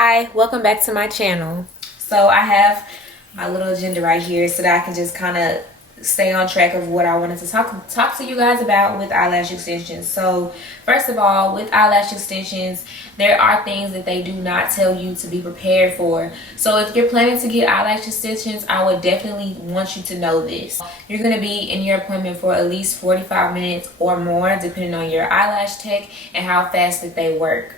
Hi, welcome back to my channel. So I have my little agenda right here so that I can just kind of stay on track of what I wanted to talk to you guys about with eyelash extensions. So first of all, with eyelash extensions, there are things that they do not tell you to be prepared for. So if you're planning to get eyelash extensions, I would definitely want you to know this. You're going to be in your appointment for at least 45 minutes or more, depending on your eyelash tech and how fast that they work.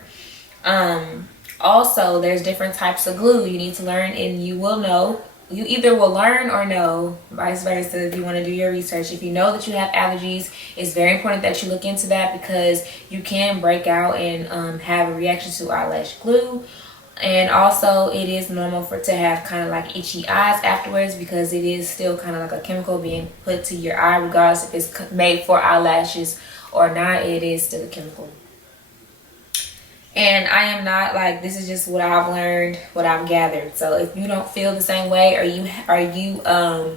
Also, there's different types of glue you need to learn, and you will know. You either will learn or know, vice versa, if you want to do your research. If you know that you have allergies, it's very important that you look into that because you can break out and have a reaction to eyelash glue. And also, it is normal to have kind of like itchy eyes afterwards because it is still kind of like a chemical being put to your eye, regardless if it's made for eyelashes or not. It is still a chemical. And I am not like, this is just what I've learned, what I've gathered. So if you don't feel the same way, or you are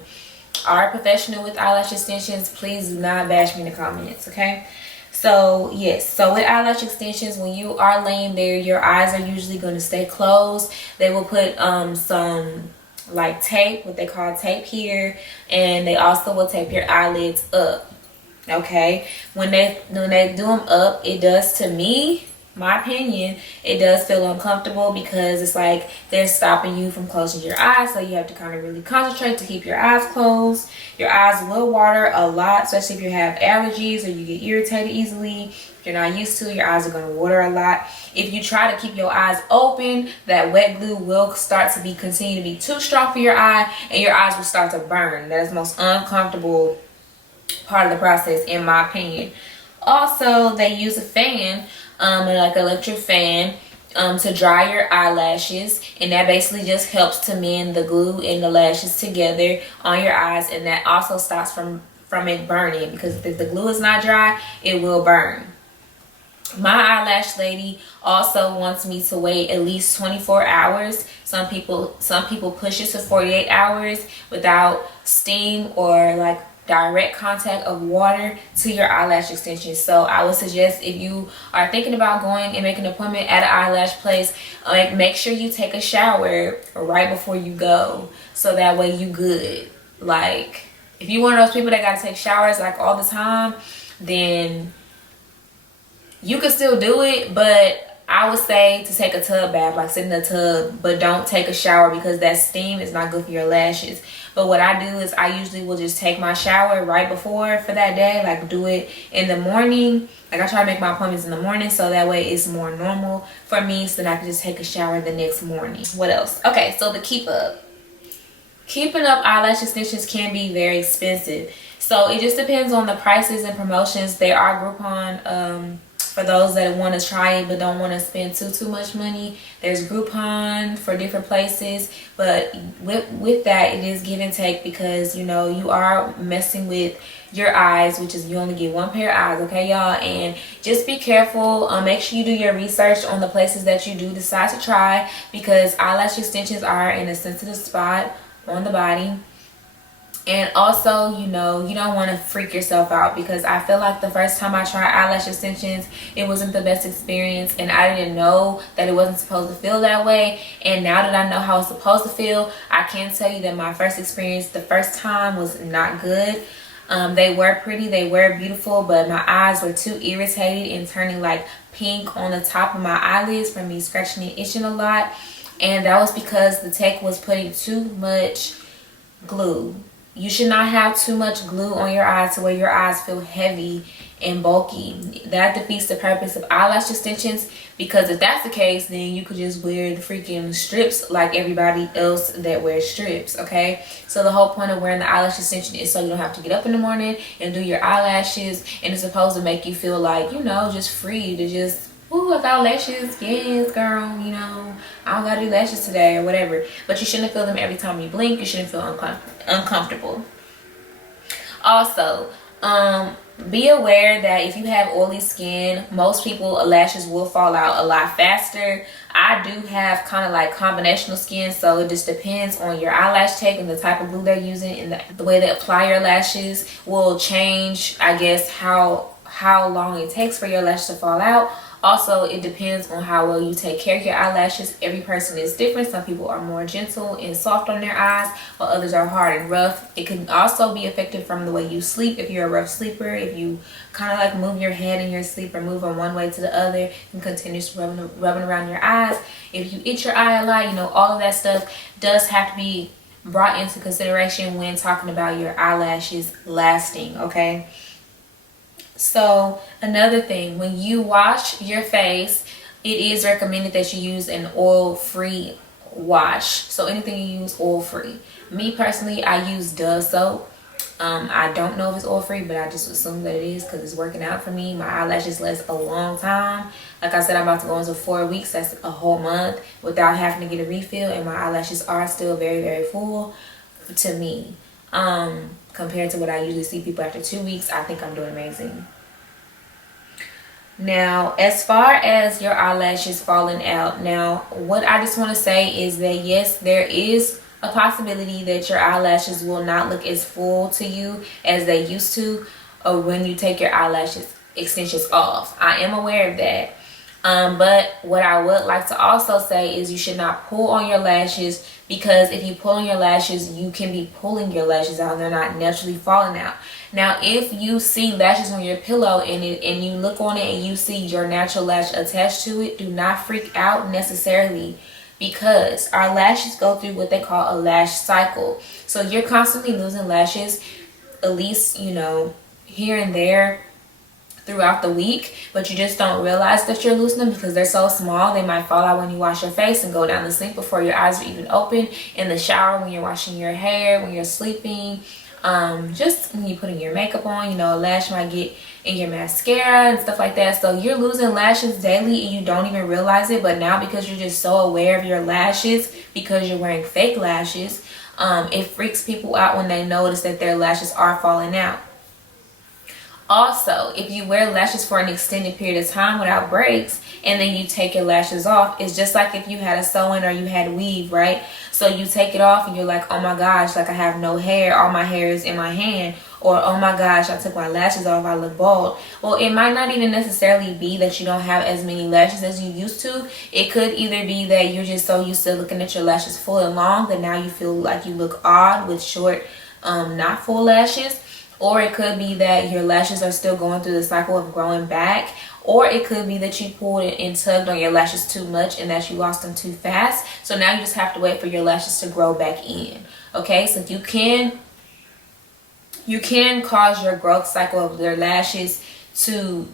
a professional with eyelash extensions, please do not bash me in the comments, okay? So yes, so with eyelash extensions, when you are laying there, your eyes are usually going to stay closed. They will put some like tape, what they call tape here, and they also will tape your eyelids up. Okay, when they do them up, it does, to me, my opinion, it does feel uncomfortable because it's like they're stopping you from closing your eyes, so you have to kind of really concentrate to keep your eyes closed. Your eyes will water a lot, especially if you have allergies or you get irritated easily. If you're not used to it, your eyes are going to water a lot. If you try to keep your eyes open, that wet glue will start to continue to be too strong for your eye, and your eyes will start to burn. That is the most uncomfortable part of the process, in my opinion. Also, they use a fan, like an electric fan, to dry your eyelashes, and that basically just helps to mend the glue and the lashes together on your eyes, and that also stops from it burning, because if the glue is not dry, it will burn. My eyelash lady also wants me to wait at least 24 hours. Some people push it to 48 hours without steam or like direct contact of water to your eyelash extensions. So I would suggest, if you are thinking about going and making an appointment at an eyelash place, make sure you take a shower right before you go, so that way you good. Like, if you're one of those people that gotta take showers like all the time, then you can still do it, but I would say to take a tub bath, like sit in the tub, but don't take a shower because that steam is not good for your lashes. But what I do is I usually will just take my shower right before for that day, like do it in the morning. Like, I try to make my appointments in the morning so that way it's more normal for me, so that I can just take a shower the next morning. What else? Okay, so the keeping up eyelash extensions can be very expensive. So it just depends on the prices and promotions. There are Groupon, for those that want to try it but don't want to spend too much money. There's Groupon for different places, but with that, it is give and take, because you know you are messing with your eyes, which is, you only get one pair of eyes, okay y'all? And just be careful. Make sure you do your research on the places that you do decide to try, because eyelash extensions are in a sensitive spot on the body. And also, you know, you don't want to freak yourself out, because I feel like the first time I tried eyelash extensions, it wasn't the best experience, and I didn't know that it wasn't supposed to feel that way. And now that I know how it's supposed to feel, I can tell you that my first experience the first time was not good. They were pretty, they were beautiful, but my eyes were too irritated and turning like pink on the top of my eyelids from me scratching and itching a lot. And that was because the tech was putting too much glue. You should not have too much glue on your eyes to where your eyes feel heavy and bulky. That defeats the purpose of eyelash extensions, because if that's the case, then you could just wear the freaking strips like everybody else that wears strips, okay? So the whole point of wearing the eyelash extension is so you don't have to get up in the morning and do your eyelashes, and it's supposed to make you feel like, you know, just free to just, ooh, I got lashes, yes girl, you know, I don't gotta do lashes today or whatever. But you shouldn't feel them every time you blink. You shouldn't feel uncomfortable. Also, be aware that if you have oily skin, most people lashes will fall out a lot faster. I do have kind of like combinational skin, so it just depends on your eyelash tech and the type of glue they're using, and the way they apply your lashes will change, I guess, how long it takes for your lashes to fall out. Also, it depends on how well you take care of your eyelashes. Every person is different. Some people are more gentle and soft on their eyes, while others are hard and rough. It can also be affected from the way you sleep. If you're a rough sleeper, if you kind of like move your head in your sleep or move from one way to the other and continuously rubbing around your eyes. If you itch your eye a lot, you know, all of that stuff does have to be brought into consideration when talking about your eyelashes lasting, okay? So another thing, when you wash your face, it is recommended that you use an oil-free wash. So anything you use oil-free. Me personally, I use Dove soap. I don't know if it's oil-free, but I just assume that it is because it's working out for me. My eyelashes last a long time. Like I said, I'm about to go into 4 weeks. That's a whole month without having to get a refill, and my eyelashes are still very, very full to me. Compared to what I usually see people after 2 weeks, I think I'm doing amazing. Now, as far as your eyelashes falling out, now what I just want to say is that yes, there is a possibility that your eyelashes will not look as full to you as they used to, or when you take your eyelashes extensions off. I am aware of that. But what I would like to also say is you should not pull on your lashes, because if you pull on your lashes, you can be pulling your lashes out and they're not naturally falling out. Now, if you see lashes on your pillow and you look on it and you see your natural lash attached to it, do not freak out necessarily, because our lashes go through what they call a lash cycle. So you're constantly losing lashes, at least, you know, here and there throughout the week, but you just don't realize that you're losing them because they're so small. They might fall out when you wash your face and go down the sink before your eyes are even open, in the shower, when you're washing your hair, when you're sleeping, just when you're putting your makeup on. You know, a lash might get in your mascara and stuff like that. So you're losing lashes daily and you don't even realize it. But now, because you're just so aware of your lashes, because you're wearing fake lashes, it freaks people out when they notice that their lashes are falling out. Also, if you wear lashes for an extended period of time without breaks and then you take your lashes off, it's just like if you had a sew-in or you had weave, right? So you take it off and you're like, oh my gosh, like I have no hair, all my hair is in my hand. Or, oh my gosh, I took my lashes off, I look bald. Well, it might not even necessarily be that you don't have as many lashes as you used to. It could either be that you're just so used to looking at your lashes full and long that now you feel like you look odd with short, not full lashes. Or it could be that your lashes are still going through the cycle of growing back. Or it could be that you pulled and tugged on your lashes too much and that you lost them too fast. So now you just have to wait for your lashes to grow back in. Okay, so you can cause your growth cycle of your lashes to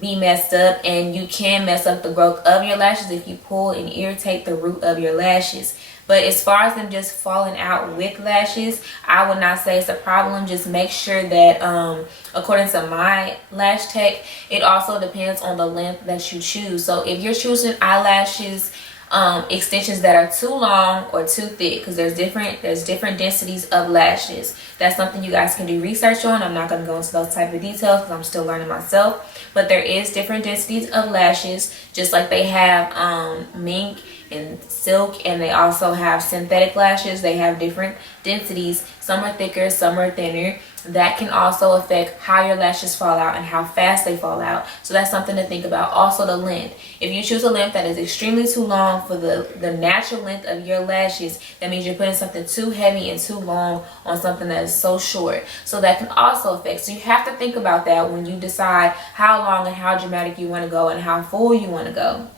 be messed up, and you can mess up the growth of your lashes if you pull and irritate the root of your lashes. But as far as them just falling out with lashes, I would not say it's a problem. Just make sure that according to my lash tech, it also depends on the length that you choose. So if you're choosing eyelashes extensions that are too long or too thick, because there's different densities of lashes. That's something you guys can do research on. I'm not going to go into those type of details because I'm still learning myself, but there is different densities of lashes, just like they have mink and silk, and they also have synthetic lashes. They have different densities. Some are thicker, some are thinner. That can also affect how your lashes fall out and how fast they fall out. So that's something to think about. Also, the length. If you choose a length that is extremely too long for the natural length of your lashes, that means you're putting something too heavy and too long on something that is so short. So that can also affect. So you have to think about that when you decide how long and how dramatic you want to go and how full you want to go.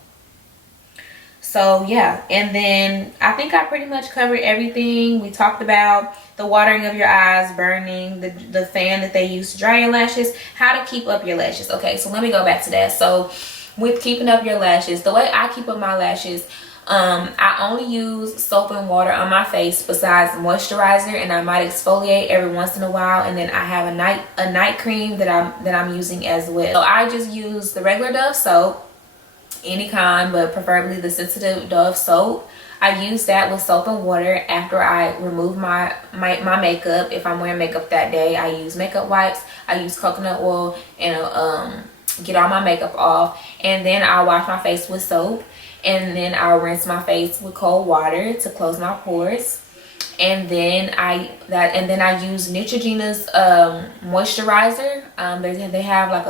So yeah, and then I think I pretty much covered everything. We talked about the watering of your eyes, burning, the fan that they use to dry your lashes, how to keep up your lashes. Okay, so let me go back to that. So with keeping up your lashes, the way I keep up my lashes, I only use soap and water on my face besides moisturizer, and I might exfoliate every once in a while, and then I have a night cream that I'm using as well. So I just use the regular Dove soap, any kind, but preferably the sensitive Dove soap. I use that with soap and water after I remove my makeup. If I'm wearing makeup that day, I use makeup wipes. I use coconut oil and get all my makeup off, and then I'll wash my face with soap, and then I'll rinse my face with cold water to close my pores. And then I use Neutrogena's moisturizer. They have like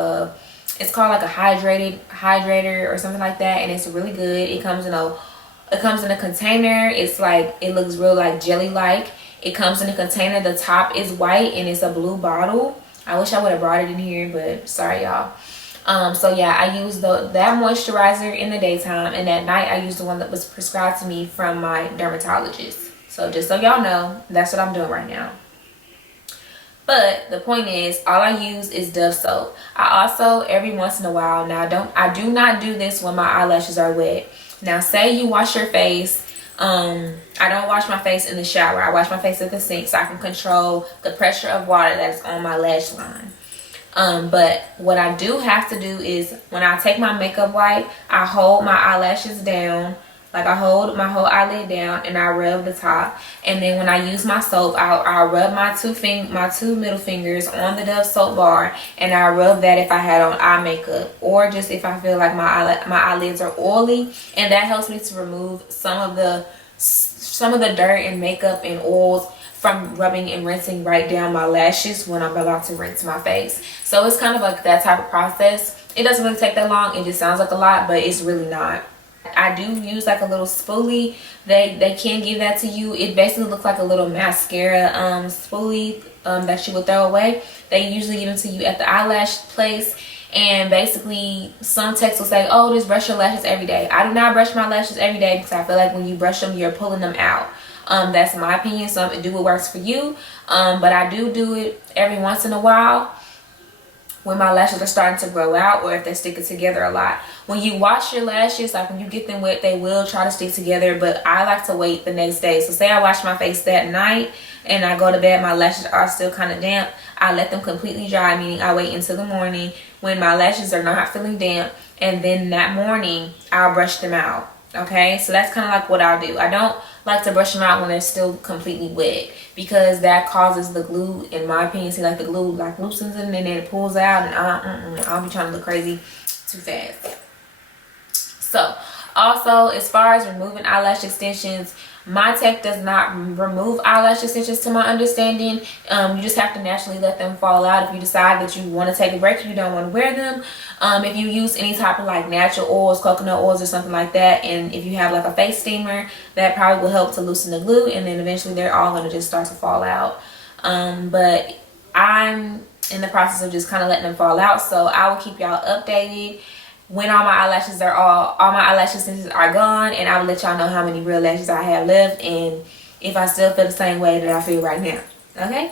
It's called like a hydrator or something like that, and it's really good. It comes in a container. It's like, it looks real like jelly like. It comes in a container. The top is white and it's a blue bottle. I wish I would have brought it in here, but sorry y'all. So yeah, I use that moisturizer in the daytime, and at night I use the one that was prescribed to me from my dermatologist. So just so y'all know, that's what I'm doing right now. But the point is, all I use is Dove soap. I also, every once in a while, now I do not do this when my eyelashes are wet. Now say you wash your face, I don't wash my face in the shower. I wash my face at the sink so I can control the pressure of water that's on my lash line. But what I do have to do is, when I take my makeup wipe, I hold my eyelashes down. Like, I hold my whole eyelid down and I rub the top. And then when I use my soap, I'll rub my two middle fingers on the Dove soap bar, and I rub that if I had on eye makeup, or just if I feel like my eyelids are oily, and that helps me to remove some of the dirt and makeup and oils from rubbing and rinsing right down my lashes when I'm about to rinse my face. So it's kind of like that type of process. It doesn't really take that long. It just sounds like a lot, but it's really not. I do use like a little spoolie. They can give that to you. It basically looks like a little mascara spoolie that you would throw away. They usually give it to you at the eyelash place. And basically, some texts will say, oh, just brush your lashes every day. I do not brush my lashes every day because I feel like when you brush them, you're pulling them out. That's my opinion. So do what works for you. But I do it every once in a while when my lashes are starting to grow out, or if they're sticking together a lot. When you wash your lashes, like when you get them wet, they will try to stick together, but I like to wait the next day. So say I wash my face that night and I go to bed, my lashes are still kind of damp. I let them completely dry, meaning I wait until the morning when my lashes are not feeling damp, and then that morning I'll brush them out. Okay, so that's kind of like what I'll do. I don't like to brush them out when they're still completely wet, because that causes the glue, in my opinion, see, like the glue like loosens it and then it pulls out, and I'll be trying to look crazy too fast. So also, as far as removing eyelash extensions, my tech does not remove eyelash extensions to my understanding. You just have to naturally let them fall out if you decide that you want to take a break, you don't want to wear them. If you use any type of like natural oils, coconut oils or something like that, and if you have like a face steamer, that probably will help to loosen the glue, and then eventually they're all going to just start to fall out. But I'm in the process of just kind of letting them fall out, so I will keep y'all updated when all my eyelashes are all my eyelash extensions are gone, and I will let y'all know how many real lashes I have left, and if I still feel the same way that I feel right now. Okay,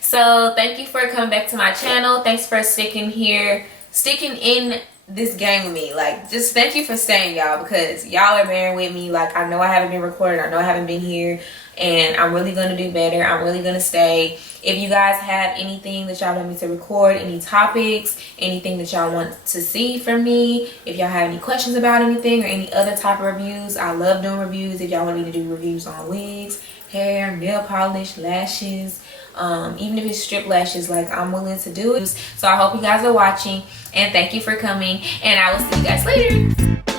so thank you for coming back to my channel. Thanks for sticking in this game with me. Like, just thank you for staying, y'all, because y'all are bearing with me. Like, I know I haven't been recording, I know I haven't been here, and I'm really gonna do better. I'm really gonna stay. If you guys have anything that y'all want me to record, any topics, anything that y'all want to see from me, if y'all have any questions about anything or any other type of reviews, I love doing reviews. If y'all want me to do reviews on wigs, hair, nail polish, lashes, even if it's strip lashes, like, I'm willing to do it. So I hope you guys are watching, and thank you for coming, and I will see you guys later.